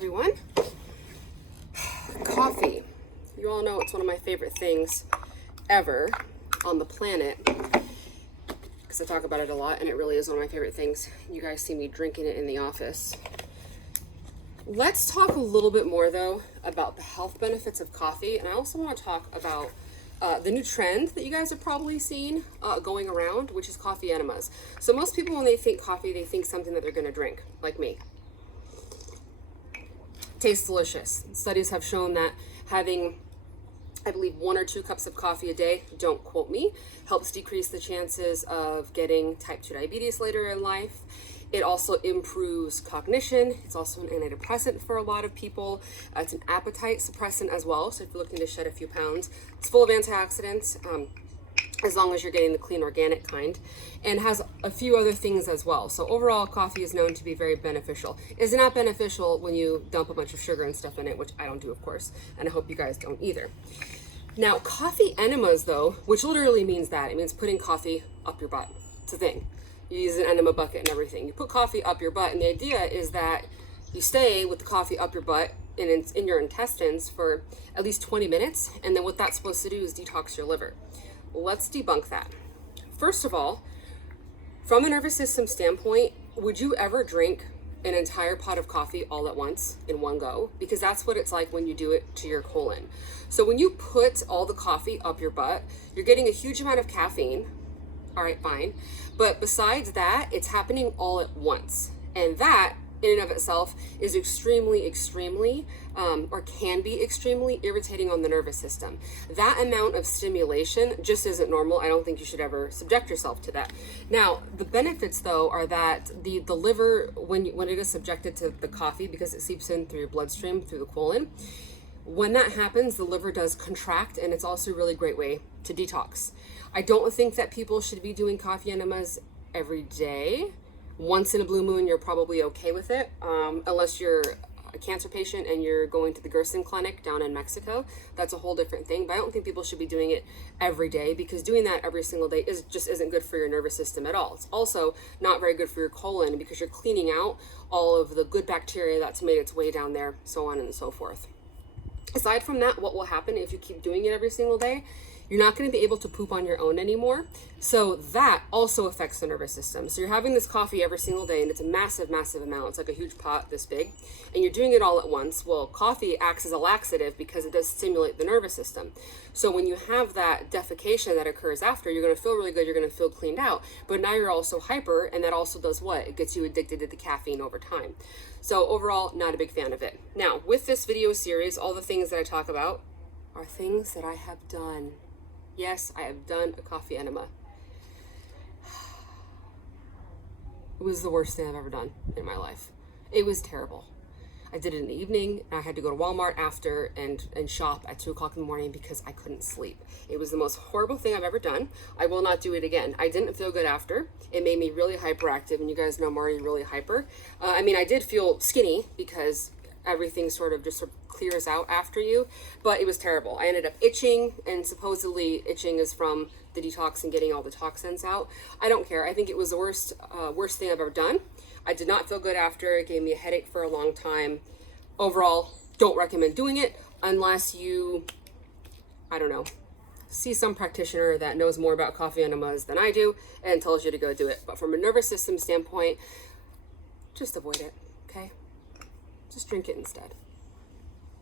everyone. Coffee. You all know it's one of my favorite things ever on the planet because I talk about it a lot and it really is one of my favorite things. You guys see me drinking it in the office. Let's talk a little bit more though about the health benefits of coffee, and I also want to talk about the new trend that you guys have probably seen going around, which is coffee enemas. So most people, when they think coffee, they think something that they're going to drink, like me. Tastes delicious. Studies have shown that having, I believe, 1 or 2 cups of coffee a day, don't quote me, helps decrease the chances of getting type 2 diabetes later in life. It also improves cognition. It's also an antidepressant for a lot of people. It's an appetite suppressant as well. So if you're looking to shed a few pounds, it's full of antioxidants, as long as you're getting the clean organic kind, and has a few other things as well. So overall, coffee is known to be very beneficial. It's not beneficial when you dump a bunch of sugar and stuff in it, which I don't do, of course, and I hope you guys don't either. Now, coffee enemas though, which literally means that, it means putting coffee up your butt. It's a thing. You use an enema bucket and everything. You put coffee up your butt, and the idea is that you stay with the coffee up your butt and in your intestines for at least 20 minutes, and then what that's supposed to do is detox your liver. Let's debunk that. First of all, from a nervous system standpoint, would you ever drink an entire pot of coffee all at once in one go? Because that's what it's like when you do it to your colon. So when you put all the coffee up your butt, you're getting a huge amount of caffeine. All right, fine. But besides that, it's happening all at once. And that, in and of itself, is extremely, or can be extremely irritating on the nervous system. That amount of stimulation just isn't normal. I don't think you should ever subject yourself to that. Now, the benefits, though, are that the liver, when it is subjected to the coffee, because it seeps in through your bloodstream, through the colon, when that happens, the liver does contract, and it's also a really great way to detox. I don't think that people should be doing coffee enemas every day. Once in a blue moon, you're probably okay with it, unless you're a cancer patient and you're going to the Gerson clinic down in Mexico. That's a whole different thing, but I don't think people should be doing it every day, because doing that every single day just isn't good for your nervous system at all. It's also not very good for your colon, because you're cleaning out all of the good bacteria that's made its way down there, so on and so forth. Aside from that, what will happen if you keep doing it every single day? You're not going to be able to poop on your own anymore. So that also affects the nervous system. So you're having this coffee every single day, and it's a massive amount. It's like a huge pot this big, and you're doing it all at once. Well, coffee acts as a laxative because it does stimulate the nervous system. So when you have that defecation that occurs after, you're going to feel really good. You're going to feel cleaned out, but now you're also hyper, and that also does what? It gets you addicted to the caffeine over time. So overall, not a big fan of it. Now, with this video series, all the things that I talk about are things that I have done. Yes, I have done a coffee enema. It was the worst thing I've ever done in my life. It was terrible. I did it in the evening, and I had to go to Walmart after and shop at 2 o'clock in the morning because I couldn't sleep. It was the most horrible thing I've ever done. I will not do it again. I didn't feel good after. It made me really hyperactive, and you guys know I'm already really hyper. I did feel skinny because everything sort of clears out after you, but it was terrible. I ended up itching, and supposedly itching is from the detox and getting all the toxins out. I don't care. I think it was the worst thing I've ever done. I did not feel good after. It gave me a headache for a long time. Overall, don't recommend doing it unless you, see some practitioner that knows more about coffee enemas than I do and tells you to go do it. But from a nervous system standpoint, just avoid it, okay? Just drink it instead.